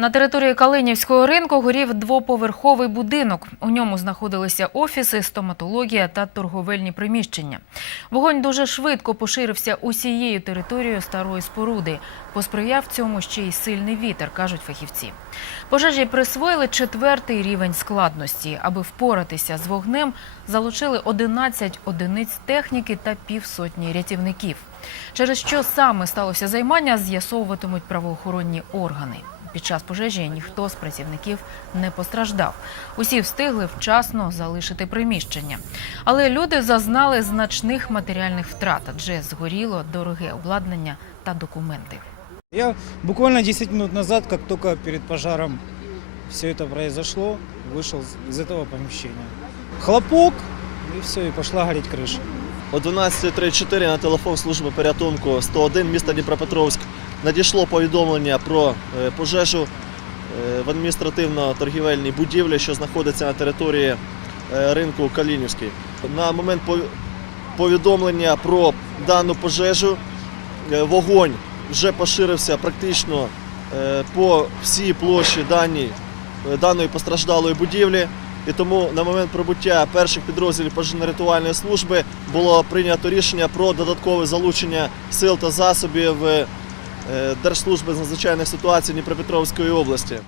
На території Калинівського ринку горів двоповерховий будинок. У ньому знаходилися офіси, стоматологія та торговельні приміщення. Вогонь дуже швидко поширився усією територією старої споруди. Посприяв цьому ще й сильний вітер, кажуть фахівці. Пожежі присвоїли четвертий рівень складності. Аби впоратися з вогнем, залучили 11 одиниць техніки та півсотні рятівників. Через що саме сталося займання, з'ясовуватимуть правоохоронні органи. Під час пожежі ніхто з працівників не постраждав. Усі встигли вчасно залишити приміщення. Але люди зазнали значних матеріальних втрат, адже згоріло дороге обладнання та документи. Я буквально 10 минут назад, как только перед пожаром все это произошло, вышел из этого помещения. Хлопок, и все, и пошла гореть крыша. О 12.34 на телефон служби порятунку 101 міста Дніпропетровськ надійшло повідомлення про е, пожежу е, в адміністративно-торгівельній будівлі, що знаходиться на території е, ринку Калінівський. На момент повідомлення про дану пожежу вогонь вже поширився практично по всій площі даній, даної постраждалої будівлі. І тому на момент прибуття перших підрозділів пожежно-рятувальної служби було прийнято рішення про додаткове залучення сил та засобів Держслужби з надзвичайних ситуацій Дніпропетровської області.